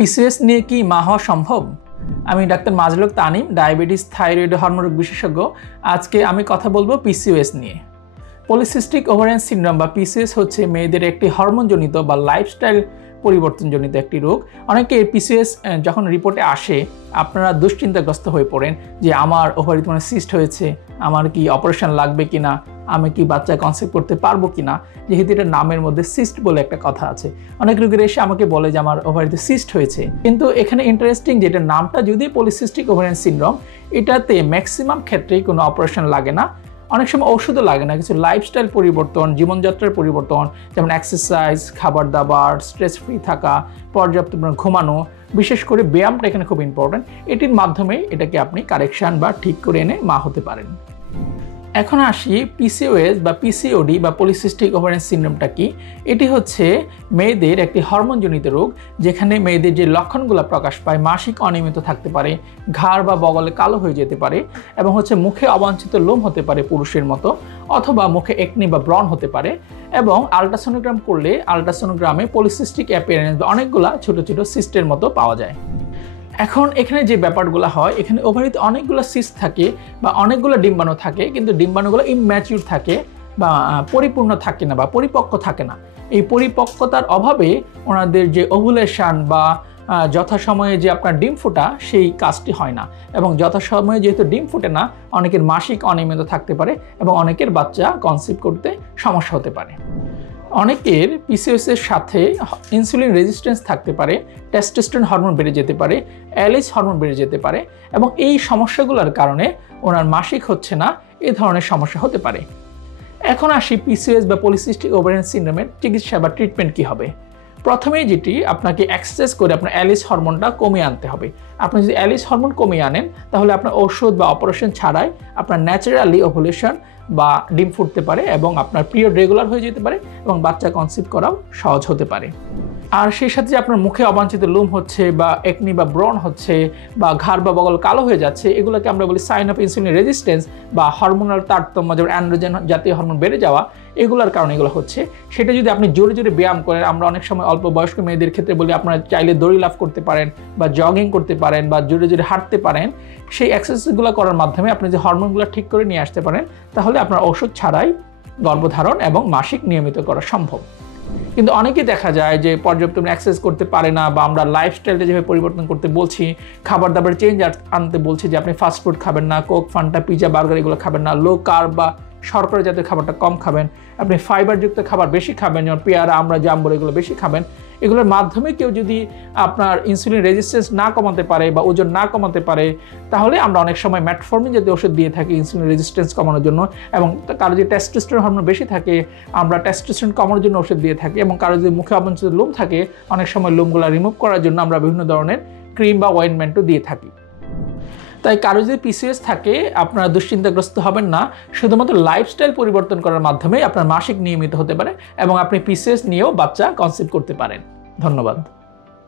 PCOS নিয়ে কি মা হওয়া সম্ভব? আমি ডাক্তার মাজলুল হক তানিম, ডায়াবেটিস, থাইরয়েড, হরমোন রোগ বিশেষজ্ঞ। আজকে আমি কথা বলবো পিসিওএস নিয়ে। পলিসিস্টিক ওভারিয়ান সিনড্রোম বা পিসিওএস হচ্ছে মেয়েদের একটি হরমোনজনিত বা লাইফস্টাইল পরিবর্তনজনিত একটি রোগ। অনেকে পিসিওএস যখন রিপোর্টে আসে আপনারা দুশ্চিন্তাগ্রস্ত হয়ে পড়েন যে আমার ওভারিতে মানে সিস্ট হয়েছে, আমার কি অপারেশন লাগবে কিনা, আমি কি বাচ্চা কনসেপ্ট করতে পারবো কিনা, যেহেতু এটা নামের মধ্যে সিস্ট বলে একটা কথা আছে। অনেক রোগীরা এসে আমাকে বলে যে আমার ওভারিতে সিস্ট হয়েছে। কিন্তু এখানে ইন্টারেস্টিং যেটা নামটা যদি পলিসিস্টিক ওভারিয়ান সিনড্রোম, এটাতে ম্যাক্সিমাম ক্ষেত্রেই কোনো অপারেশন লাগে না, অনেক সময় ওষুধও লাগে না, কিছু লাইফস্টাইল পরিবর্তন, জীবনযাত্রার পরিবর্তন, যেমন এক্সারসাইজ, খাবার দাবার, স্ট্রেস ফ্রি থাকা, পর্যাপ্ত ঘুমানো, বিশেষ করে ব্যায়ামটা এখানে খুব ইম্পর্টেন্ট। এটির মাধ্যমে এটাকে আপনি কারেকশন বা ঠিক করে এনে মা হতে পারেন। এখন আসি পিসিওএস বা পিসিওডি বা পলিসিস্টিক ওভারিয়ান সিনড্রোমটা কি। এটি হচ্ছে মেয়েদের একটি হরমোনজনিত রোগ, যেখানে মেয়েদের যে লক্ষণগুলো প্রকাশ পায়, মাসিক অনিয়মিত থাকতে পারে, ঘাড় বা বগলে কালো হয়ে যেতে পারে, এবং মুখে অবাঞ্ছিত লোম হতে পারে পুরুষের মতো, অথবা মুখে একনি বা ব্রণ হতে পারে। এবং আল্ট্রাসোনোগ্রাম করলে আল্ট্রাসোনোগ্রামে পলিসিস্টিক অ্যাপিয়ারেন্স বা অনেকগুলা ছোট ছোট সিস্টের মতো পাওয়া যায়। এখন এখানে যে ব্যাপারগুলো হয়, এখানে ওভারিতে অনেকগুলো সিস্ট থাকে বা অনেকগুলো ডিম্বাণু থাকে, কিন্তু ডিম্বাণুগুলো ইম্যাচিউর থাকে বা পরিপূর্ণ থাকে না বা পরিপক্ক থাকে না। এই পরিপক্কতার অভাবে ওনাদের যে ওভুলেশন বা যথাসময়ে যে আপনার ডিম ফোটা, সেই কাজটি হয় না। এবং যথাসময়ে যেহেতু ডিম ফোটে না, অনেকের মাসিক অনিয়মিত থাকতে পারে এবং অনেকের বাচ্চা কনসিভ করতে সমস্যা হতে পারে। অনেকের পিসিওএসের সাথে ইনসুলিন রেজিস্ট্যান্স থাকতে পারে, টেস্টোস্টেরন হরমোন বেড়ে যেতে পারে, এলএইচ হরমোন বেড়ে যেতে পারে, এবং এই সমস্যাগুলোর কারণে ওনার মাসিক হচ্ছে না, এই ধরনের সমস্যা হতে পারে। এখন আসি পিসিওএস বা পলিসিস্টিক ওভারিয়ান সিনড্রোমের চিকিৎসা বা ট্রিটমেন্ট কী হবে। প্রথমেই যেটি, আপনাকে এক্সারসাইজ করে আপনার এলএইচ হরমোনটা কমিয়ে আনতে হবে। আপনি যদি এলএইচ হরমোন কমিয়ে আনেন, তাহলে আপনার ওষুধ বা অপারেশন ছাড়াই আপনার ন্যাচারালি ওভুলেশন বা ডিম ফুটতে পারে এবং আপনার পিরিয়ড রেগুলার হয়ে যেতে পারে এবং বাচ্চা কনসিভ করাও সহজ হতে পারে। আর সেই সাথে যে আপনার মুখে অবাঞ্ছিত লোম হচ্ছে বা একনি বা ব্রণ হচ্ছে বা ঘাড় বা বগল কালো হয়ে যাচ্ছে, এগুলোকে আমরা বলি সাইন অফ ইনসুলিন রেজিস্ট্যান্স বা হরমোনাল তারতম্য, যেমন অ্যান্ড্রোজেন জাতীয় হরমোন বেড়ে যাওয়া, এগুলোর কারণে এগুলো হচ্ছে। সেটা যদি আপনি জোরে জোরে ব্যায়াম করেন, আমরা অনেক সময় অল্প বয়স্ক মেয়েদের ক্ষেত্রে বলি আপনারা চাইলে দড়ি লাফ করতে পারেন বা জগিং করতে পারেন বা জোরে জোরে হাঁটতে পারেন, সেই এক্সারসাইজগুলো করার মাধ্যমে আপনি যে হরমোনগুলো ঠিক করে নিয়ে আসতে পারেন, তাহলে আপনার ওষুধ ছাড়াই গর্ভধারণ এবং মাসিক নিয়মিত করা সম্ভব। কিন্তু অনেকেই দেখা যায় যে পর্যাপ্ত এক্সারসাইজ করতে পারে না, বা আমরা লাইফস্টাইলটা যেভাবে পরিবর্তন করতে বলছি, খাবার দাবার চেঞ্জ আনতে বলছি, যে আপনি ফাস্টফুড খাবেন না, কোক, ফান্টা, পিজা, বার্গার এগুলো খাবেন না, লো কার্ব বা শর্করা জাতীয় খাবারটা কম খাবেন, আপনি ফাইবারযুক্ত খাবার বেশি খাবেন, যেমন পেয়ারা, আমরা, জাম্বুরা এগুলো বেশি খাবেন। এগুলোর মাধ্যমে কেউ যদি আপনার ইনসুলিন রেজিস্ট্যান্স না কমাতে পারে বা ওজন না কমাতে পারে, তাহলে আমরা অনেক সময় ম্যাটফর্মিন জাতীয় ওষুধ দিয়ে থাকি ইনসুলিন রেজিস্ট্যান্স কমানোর জন্য। এবং কারো যদি টেস্টোস্টেরন হরমোন বেশি থাকে, আমরা টেস্টোস্টেরন কমানোর জন্য ওষুধ দিয়ে থাকি। এবং কারো যদি মুখে অবাঞ্ছিত লোম থাকে, অনেক সময় লোমগুলো রিমুভ করার জন্য আমরা বিভিন্ন ধরনের ক্রিম বা অয়েন্টমেন্টও দিয়ে থাকি। তাই কারো যদি পিসিওএস থাকে, আপনারা দুশ্চিন্তাগ্রস্ত হবেন না। শুধুমাত্র লাইফস্টাইল পরিবর্তন করার মাধ্যমে আপনার মাসিক নিয়মিত হতে পারে এবং আপনি পিসিওএস নিয়েও বাচ্চা কনসিভ করতে পারেন। ধন্যবাদ।